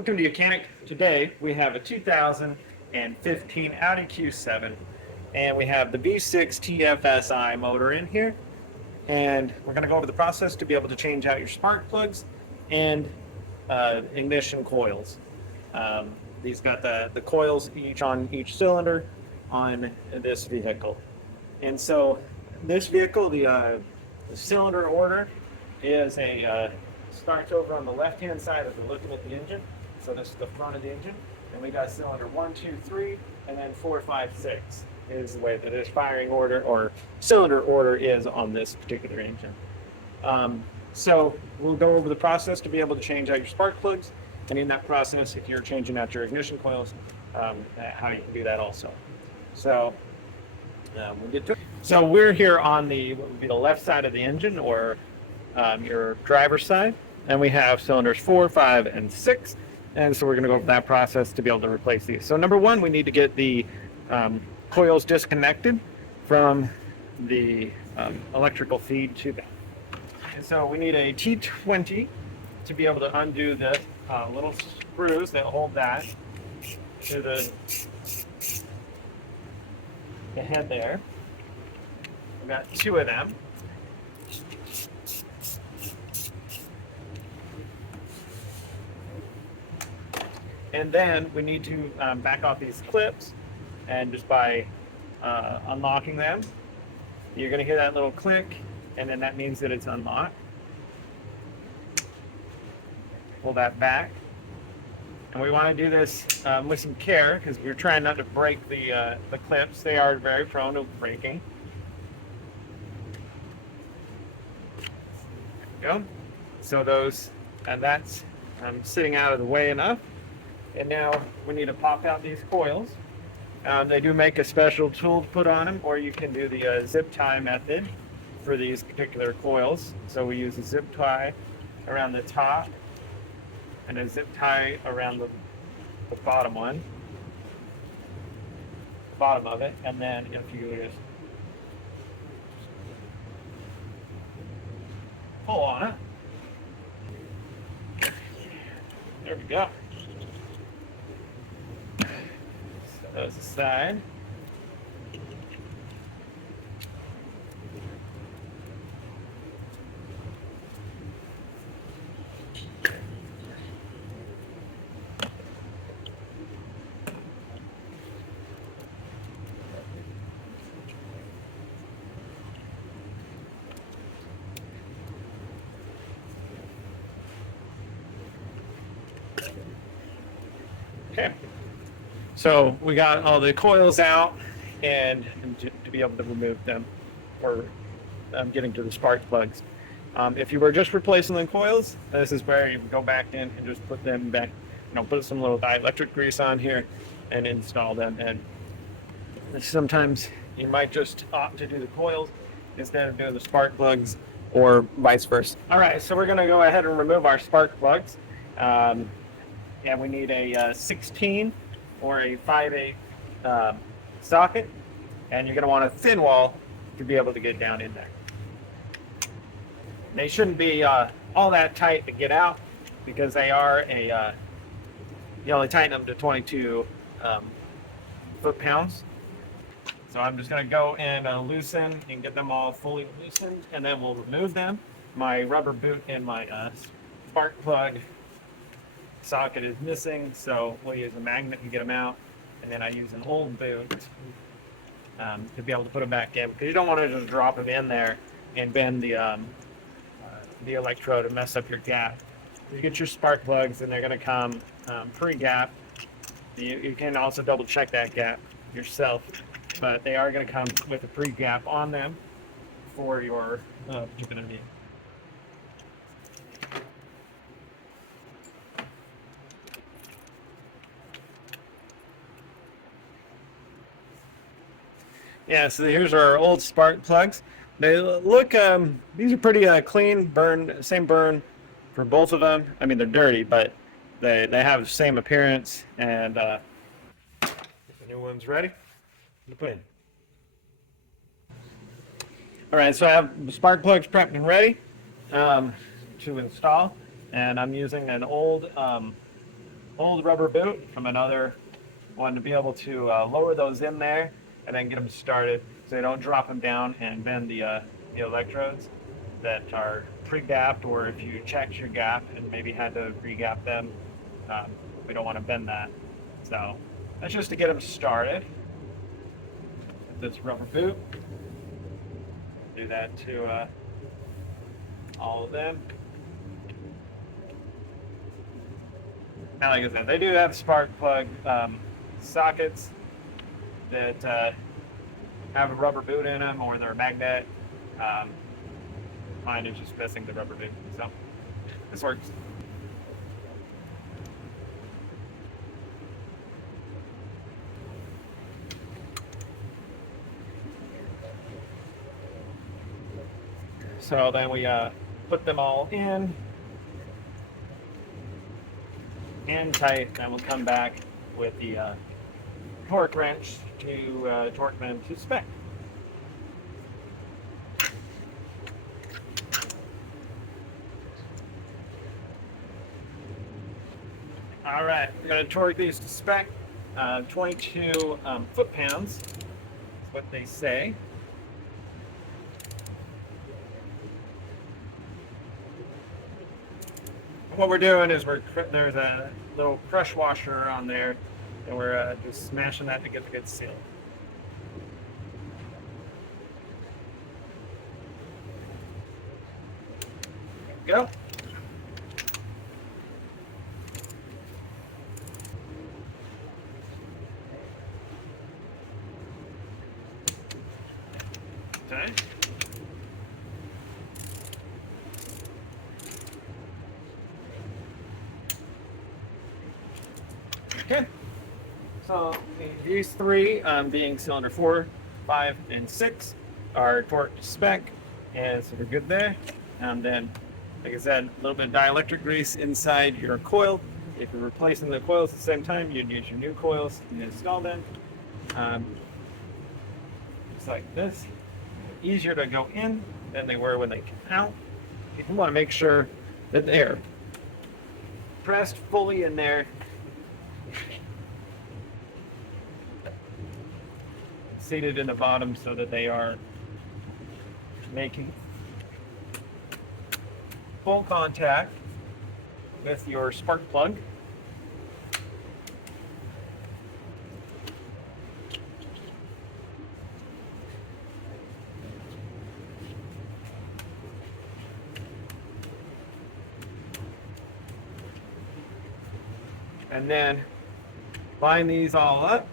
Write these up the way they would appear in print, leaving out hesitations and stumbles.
Welcome to Mechanic. Today we have a 2015 Audi Q7 and we have the V6 TFSI motor in here, and we're going to go over the process to be able to change out your spark plugs and ignition coils. These got the coils each on each cylinder on this vehicle. And so this vehicle, the cylinder order is starts over on the left-hand side as we're looking at the engine. So this is the front of the engine, and we got cylinder 1, 2, 3, and then 4, 5, 6 is the way that this firing order or cylinder order is on this particular engine. So we'll go over the process to be able to change out your spark plugs, and in that process, if you're changing out your ignition coils, how you can do that also. So we'll get to it. So we're here on what would be the left side of the engine, or your driver's side, and we have cylinders 4, 5, and 6. And so we're going to go over that process to be able to replace these. So number one, we need to get the coils disconnected from the electrical feed to them. And so we need a T20 to be able to undo the little screws that hold that to the head there. We've got 2 of them. And then we need to back off these clips, and just by unlocking them, you're going to hear that little click, and then that means that it's unlocked. Pull that back. And we want to do this with some care, because we're trying not to break the clips. They are very prone to breaking. There we go. So that's sitting out of the way enough. And now we need to pop out these coils. They do make a special tool to put on them, or you can do the zip tie method for these particular coils. So we use a zip tie around the top and a zip tie around the bottom bottom of it. And then if you just pull on it, there we go. Those aside. Okay. So we got all the coils out, and to be able to remove them, or getting to the spark plugs. If you were just replacing the coils, this is where you go back in and just put them back, put some little dielectric grease on here and install them. And sometimes you might just opt to do the coils instead of doing the spark plugs, or vice versa. All right, so we're going to go ahead and remove our spark plugs. And we need a 16 or a 5/8 socket, and you're going to want a thin wall to be able to get down in there. They shouldn't be all that tight to get out, because they are you only tighten them to 22 foot-pounds. So I'm just going to go and loosen and get them all fully loosened, and then we'll remove them. My rubber boot and my spark plug socket is missing, so we'll use a magnet to get them out, and then I use an old boot to be able to put them back in, because you don't want to just drop them in there and bend the electrode and mess up your gap. You get your spark plugs, and they're going to come pre-gap. You can also double check that gap yourself, but they are going to come with a pre-gap on them for your particular vehicle. Yeah, so here's our old spark plugs. They look, these are pretty clean, same burn for both of them. I mean, they're dirty, but they have the same appearance. And the new one's ready to put in. All right, so I have the spark plugs prepped and ready to install, and I'm using an old old rubber boot from another one to be able to lower those in there and then get them started so they don't drop them down and bend the electrodes that are pre-gapped, or if you checked your gap and maybe had to re-gap them, we don't want to bend that. So that's just to get them started. This rubber boot. Do that to all of them. Now, like I said, they do have spark plug sockets that have a rubber boot in them, or they're magnet. Mine is just missing the rubber boot, so this works. So then we put them all in and tight, and we'll come back with the torque wrench to torque them to spec. All right, we're going to torque these to spec. 22 foot-pounds is what they say. What we're doing is there's a little crush washer on there, and we're just smashing that to get the good seal. There we go. Okay. Okay. So these three, being cylinder 4, 5, and 6, are torqued to spec, and so we're good there. And then, like I said, a little bit of dielectric grease inside your coil. If you're replacing the coils at the same time, you'd use your new coils and install them. Just like this. Easier to go in than they were when they came out. You want to make sure that they're pressed fully in there. Seated in the bottom so that they are making full contact with your spark plug. And then line these all up,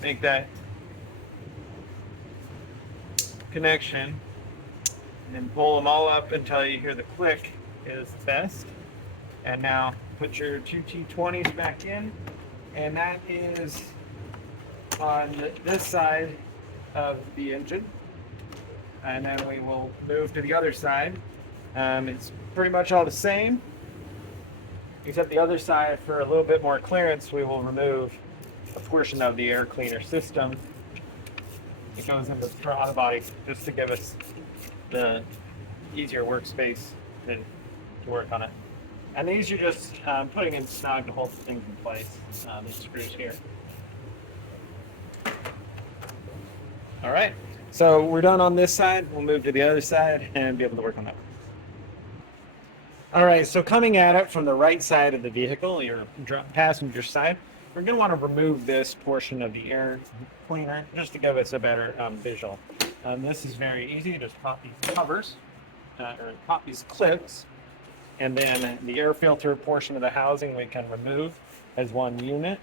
make that connection, and pull them all up until you hear the click is best. And now put your two T20s back in, and that is on this side of the engine. And then we will move to the other side. It's pretty much all the same, except the other side, for a little bit more clearance, we will remove a portion of the air cleaner system. It goes into the front of the body just to give us the easier workspace to work on it. And these you're just putting in snug to hold things in place. These screws here. All right, so we're done on this side. We'll move to the other side and be able to work on that. All right, so coming at it from the right side of the vehicle, your passenger side, we're going to want to remove this portion of the air cleaner just to give us a better visual. This is very easy. Just pop these covers, or pop these clips, and then the air filter portion of the housing we can remove as one unit.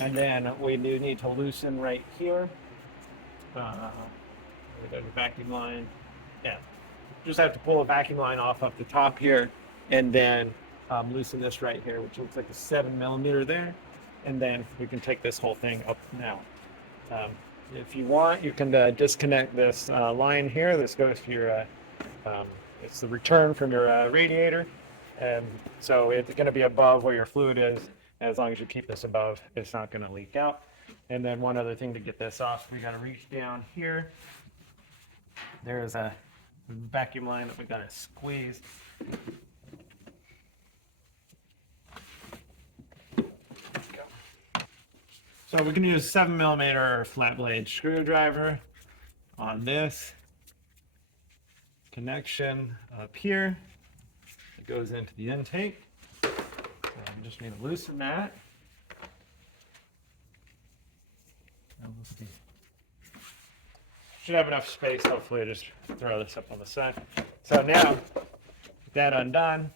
And then we do need to loosen right here. There's a vacuum line. Yeah, just have to pull a vacuum line off the top here, and then loosen this right here, which looks like a 7mm there. And then we can take this whole thing up now. If you want, you can disconnect this line here. This goes to your, it's the return from your radiator. And so it's going to be above where your fluid is. As long as you keep this above, it's not going to leak out. And then one other thing to get this off, we got to reach down here. There's a vacuum line that we got to squeeze. So we can use 7mm flat blade screwdriver on this connection up here. It goes into the intake. So we just need to loosen that. And we'll see. Should have enough space, hopefully, to just throw this up on the side. So now, with that undone,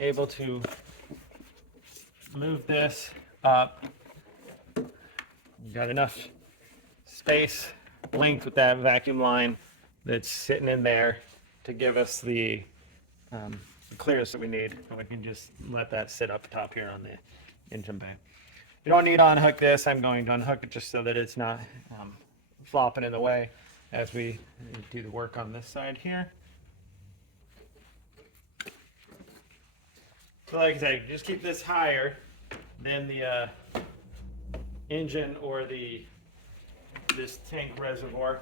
able to move this up. We've got enough space linked with that vacuum line that's sitting in there to give us the clearance that we need, and we can just let that sit up top here on the engine bay. You don't need to unhook this. I'm going to unhook it just so that it's not flopping in the way as we do the work on this side here. So like I said, just keep this higher than the engine or this tank reservoir,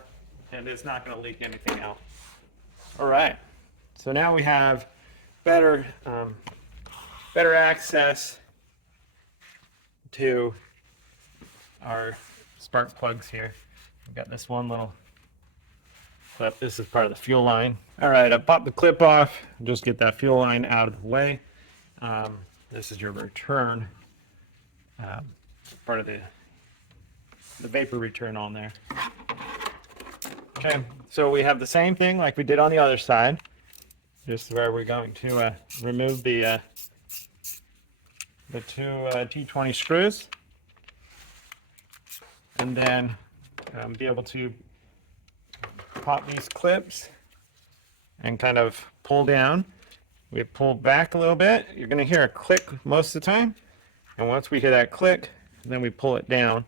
and it's not going to leak anything out. All right, so now we have better access to our spark plugs here. We've got this one little clip. This is part of the fuel line. All right, I popped the clip off. Just get that fuel line out of the way. This is your return, part of the vapor return on there. Okay, so we have the same thing like we did on the other side. Just where we're going to remove the two T20 screws, and then be able to pop these clips and kind of pull down. We pull back a little bit. You're going to hear a click most of the time, and once we hear that click, then we pull it down.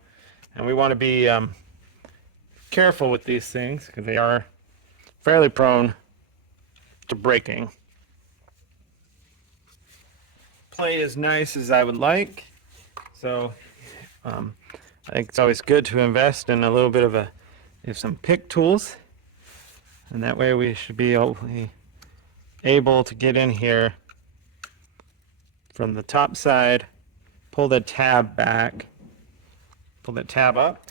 And we want to be careful with these things because they are fairly prone to breaking. Play as nice as I would like, so I think it's always good to invest in a little bit of some pick tools, and that way we should be able to get in here from the top side, pull the tab back, pull that tab up.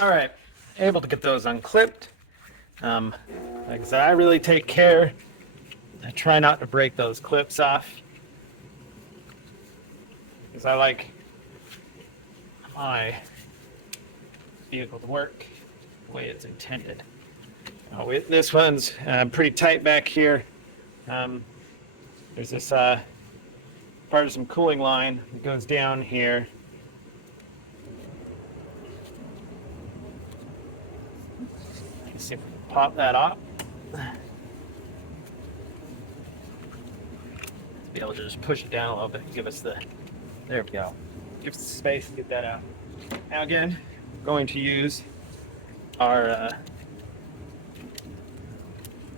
All right, able to get those unclipped. Like I said, I really take care. I try not to break those clips off because I like my vehicle to work the way it's intended. This one's pretty tight back here. There's this part of some cooling line that goes down here. Let's see if we can pop that off. Be able to just push it down a little bit and give us there we go. Give us the space to get that out. Now again, I'm going to use our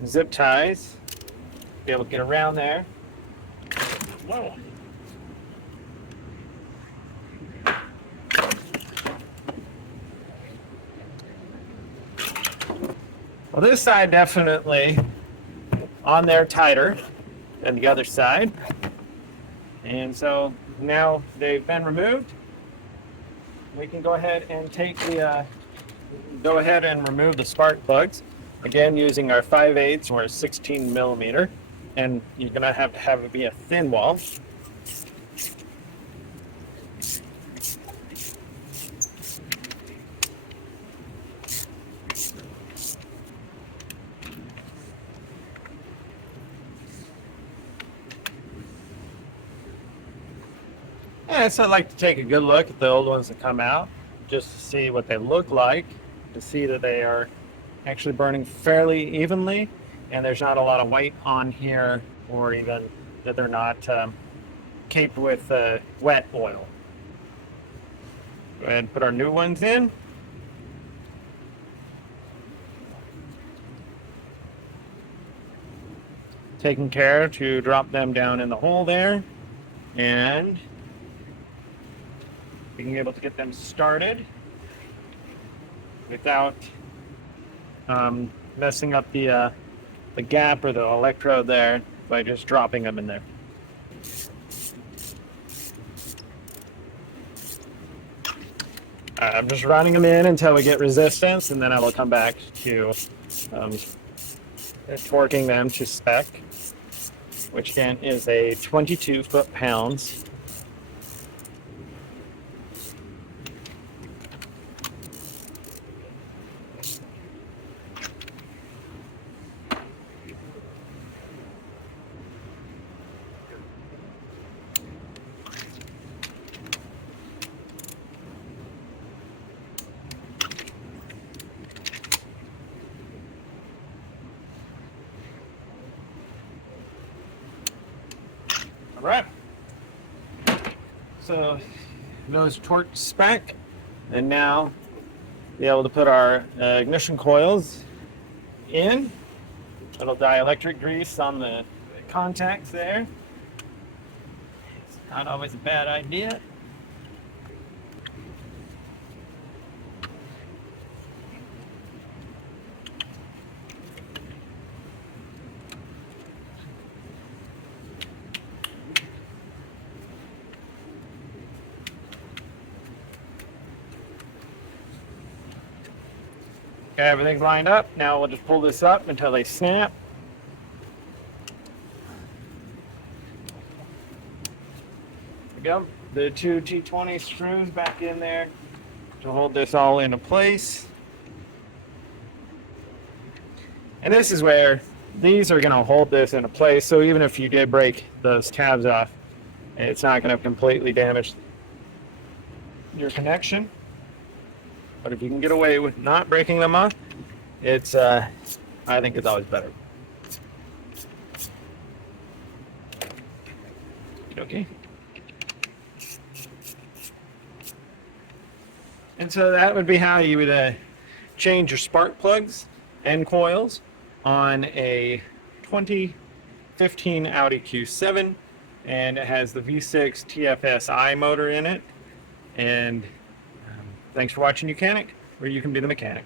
zip ties, be able to get around there. Whoa. Well, this side definitely on there tighter than the other side. And so now they've been removed. We can go ahead and remove the spark plugs. Again, using our 5/8 or a 16mm, and you're gonna have it be a thin wall. And so I like to take a good look at the old ones that come out, just to see what they look like, to see that they are actually burning fairly evenly, and there's not a lot of white on here, or even that they're not caked with wet oil. Go ahead and put our new ones in. Taking care to drop them down in the hole there, and being able to get them started without messing up the gap or the electrode there by just dropping them in there. I'm just running them in until we get resistance, and then I will come back to torquing them to spec, which again is a 22 foot-pounds. All right. So those torque spec, and now be able to put our ignition coils in. Little dielectric grease on the contacts there. It's not always a bad idea. Okay, everything's lined up. Now we'll just pull this up until they snap. There we go. The two T20 screws back in there to hold this all into place. And this is where these are going to hold this into place. So even if you did break those tabs off, it's not going to completely damage your connection. But if you can get away with not breaking them off, it's I think it's always better. Okay. And so that would be how you would change your spark plugs and coils on a 2015 Audi Q7, and it has the V6 TFSI motor in it. And thanks for watching Mechanic, where you can be the mechanic.